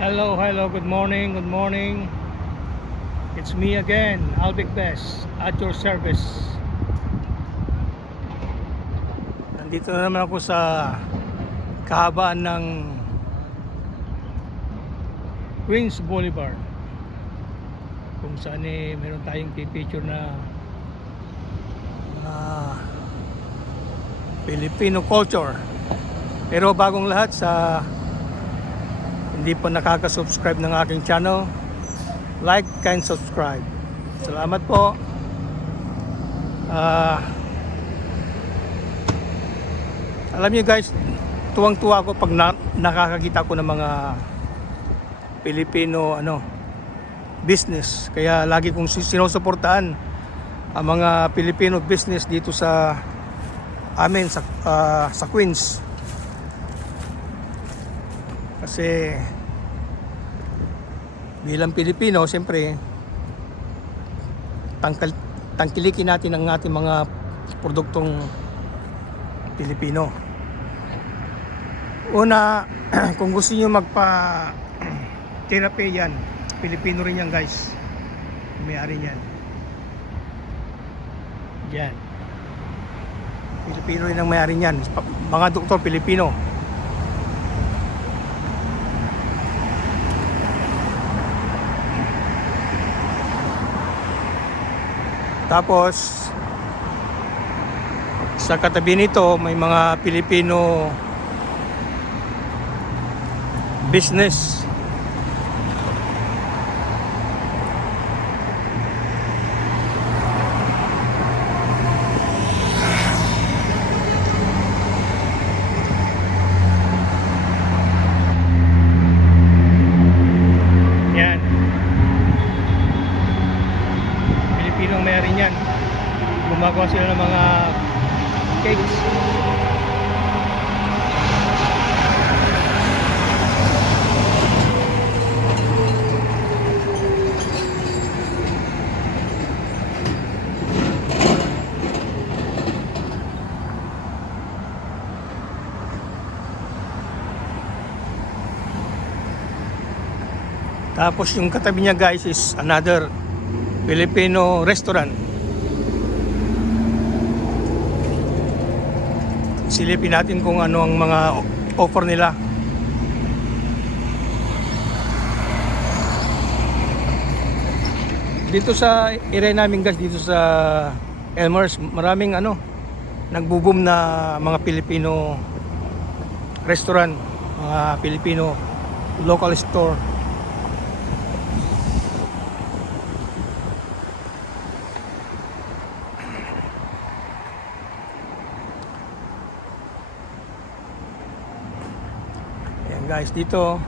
Hello, hello, good morning, good morning. It's me again, Albic Best, at your service. Nandito na naman ako sa kahabaan ng Queens Boulevard, kung saan meron tayong picture na Filipino culture. Pero bagong lahat, sa hindi pa nakaka-subscribe ng aking channel, like and subscribe. Salamat po. Alam niyo guys, tuwang-tuwa ako pag nakakakita ko ng mga Filipino business. Kaya lagi kong sinusuportahan ang mga Filipino business dito sa amin sa Queens. Kasi bilang Pilipino, siyempre tangkilikin natin ang ating mga produktong Pilipino. Una, kung gusto niyo magpa-therapy yan, Pilipino rin yan guys. May-ari yan. Yan. Pilipino rin ang may-ari yan. Mga doktor Pilipino. Tapos sa katabi nito may mga Pilipino business. Yan. Pilipinong mayroon yan. Gumagawa sila ng mga cakes. Tapos yung katabi niya guys is another Filipino restaurant. Silipin natin kung ano ang mga offer nila. Dito sa area namin guys, dito sa Elmers, maraming nagbo-boom na mga Filipino restaurant, mga Filipino local store. Guys, dito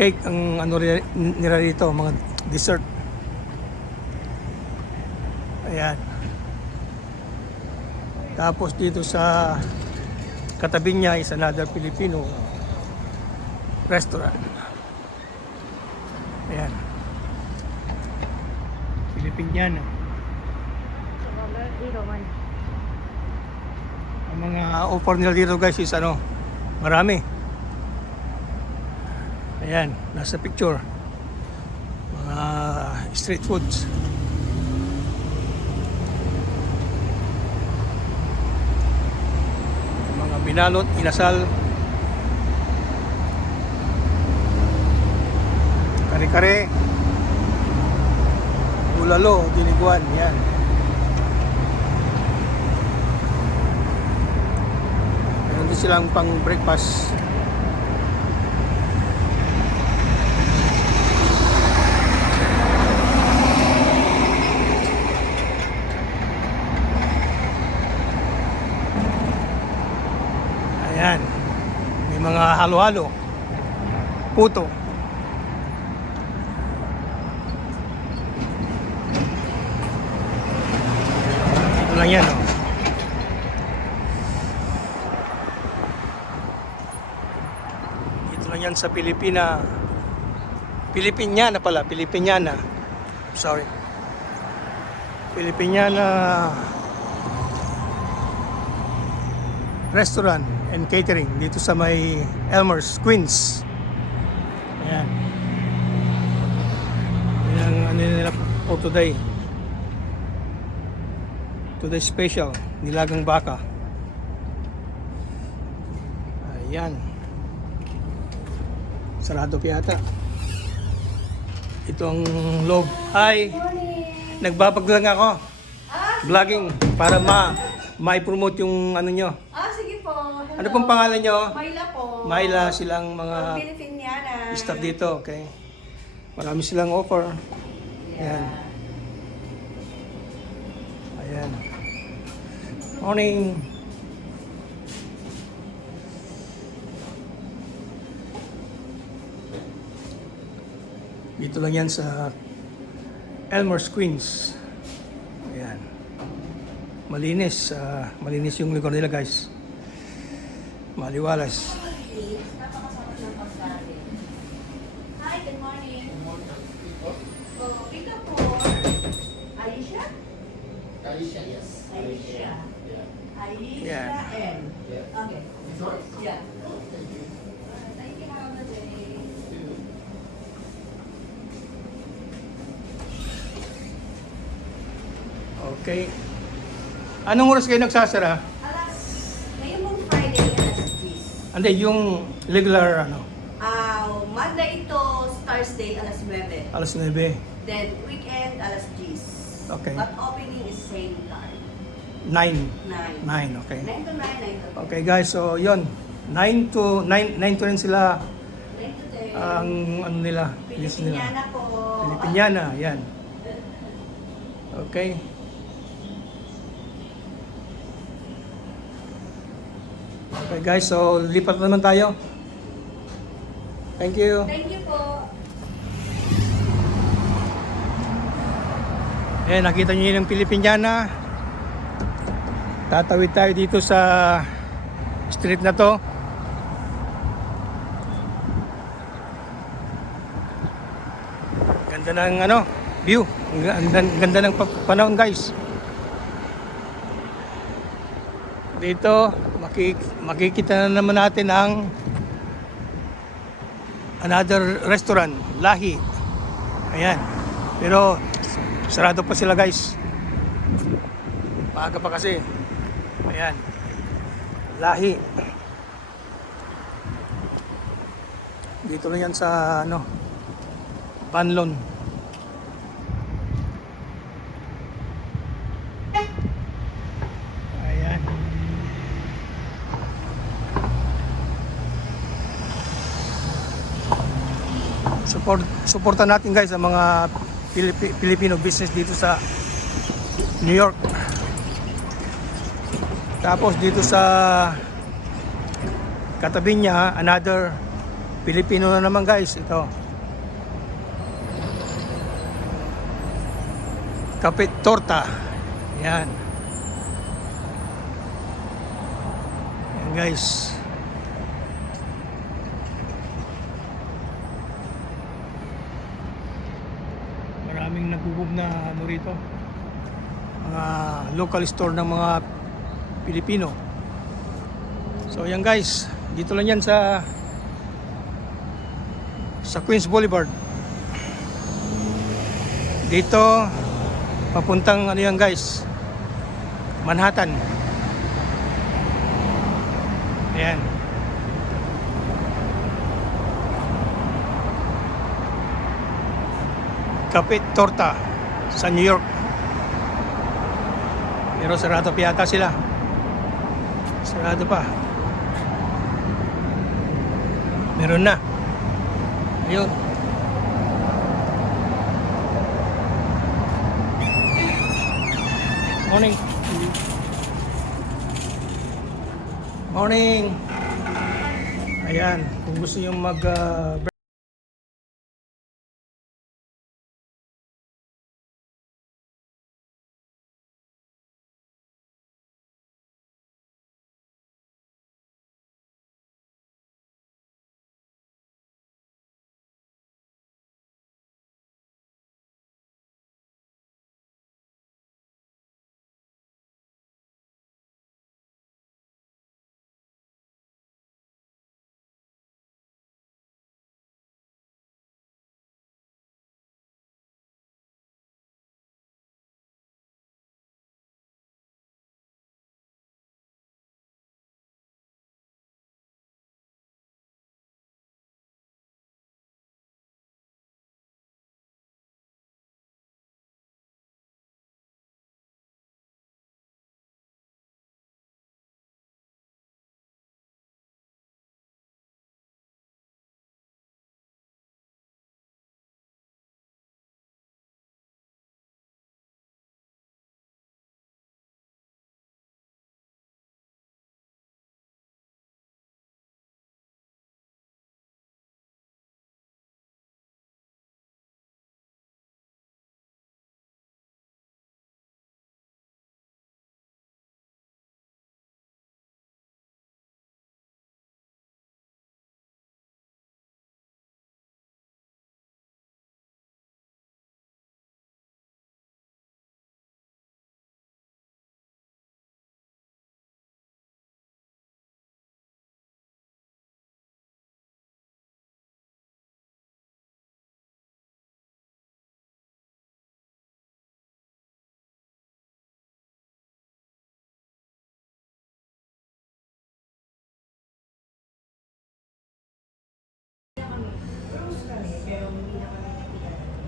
cake ang nila dito, mga dessert. Ayan. Tapos dito sa katabi niya is another Filipino restaurant. Ayan. Filipiniano. Ang mga offer nila dito guys is marami. Ayan, nasa picture. Mga street foods. Mga binalot, inasal, kare-kare, bulalo, diniguan, yan. Meron din silang pang breakfast. Ayan, may mga halo-halo, puto. Ito lang yan, oh. Ito lang yan sa Filipiniana pala, Filipiniana. Sorry. Filipiniana restaurant. and Catering dito sa may Elmer's, Queens. Ayan. Yan ang ano nila for today. Today special, nilagang baka. Ayan. Sarado pa yata. Ito ang loob. Hi! Nagbablog lang ako. Vlogging para ma-promote yung ano nyo. Sige po. Hello. Ano pong pangalan nyo? Myla po. Myla, silang mga Pilipiniana. staff dito, okay? Marami silang offer. Ayan. Ayan. Morning. Dito lang yan sa Elmer's, Queens. Ayan. Malinis. Malinis yung lugar nila, guys. Maliwalas. Napakasarap ng pagkain. Hi, good morning. Oh, pick up po. Aisha? Alicia, yes. Aisha. Aisha Yeah. and. Yeah. Okay. Yeah. Thank you, have a good day. Okay. Anong oras kayo nagsasara? Ngayon mong Friday, alas 10. Hindi, yung regular, ano, Monday to Thursday, alas 9. alas 9. Then weekend, alas 10. Okay. But opening is same time. 9. 9. 9, okay. 9 to 9, 9 to 10. Okay guys, so yun. 9 to 10 sila 9 to 10. ang ano nila, list nila. Pilipiniana po. Pilipiniana, yan. Okay. Okay guys, so lipat naman tayo. Thank you. Thank you po. Eh, nakita niyo yung Pilipiniana. Tatawid tayo dito sa street na to. Ganda ng ano, view. Ang ganda ng panahon, guys. Dito, makikita na naman natin ang another restaurant, Lahi. Ayan. Pero sarado pa sila, guys. Maaga pa kasi. Ayan. Lahi. Dito lang yan sa ano, Banlon. Ayan. Suportan natin guys ang mga Filipino business dito sa New York. Tapos dito sa katabi niya, another Filipino na naman guys. Ito. Kapit Torta. Yan. Yan guys. Maraming nagbuboom na ano rito. Mga local store ng mga Pilipino. So yan guys, dito lang yan sa Queens Boulevard. Dito papuntang ano yan guys, Manhattan. Ayan. Kapit Torta sa New York. Pero sarado pa yata sila. Sarado pa. Meron na. Ayun. Morning. Morning. Ayan, kung gusto niyo mag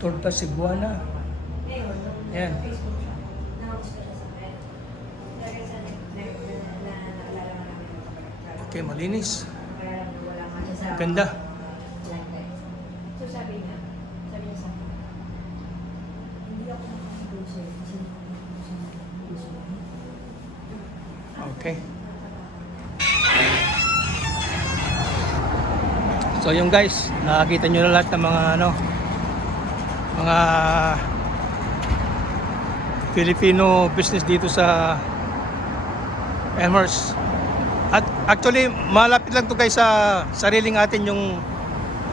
Torta Cebuana. Ngayon, Ayan. Facebook siya. Nakagusto siya sa akin. Talagang sa naalala nga namin yung kapag. Okay, malinis. Kaya lang wala nga siya sa... Ganda. Like. So sabi niya sa akin, hindi ako makakapag sir kasi nakakapag sa puso. Okay. So yung guys, nakakita nyo na lahat ng mga mga Filipino business dito sa Elmer's. At actually, malapit lang to guys sa sariling atin yung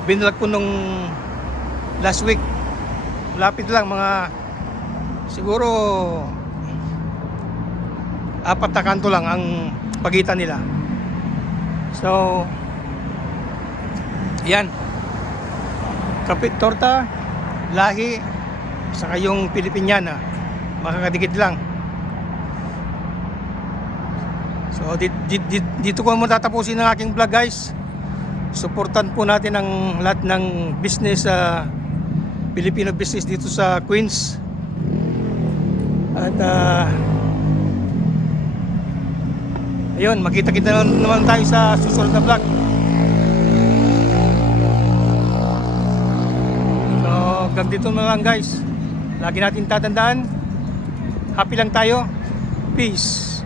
binlag ko nung last week. Lapit lang, mga siguro 4 na kanto lang ang pagitan nila. So yan, kapit torta, lahi, saka yung Pilipiniana, makakadikit lang. So dito ko muna tatapusin ang aking vlog guys. Suportan po natin ang lahat ng business, Filipino business dito sa Queens. At ayun, makita-kita naman tayo sa susunod na vlog. So hanggang dito na lang guys. Lagi natin tatandaan, happy lang tayo. Peace.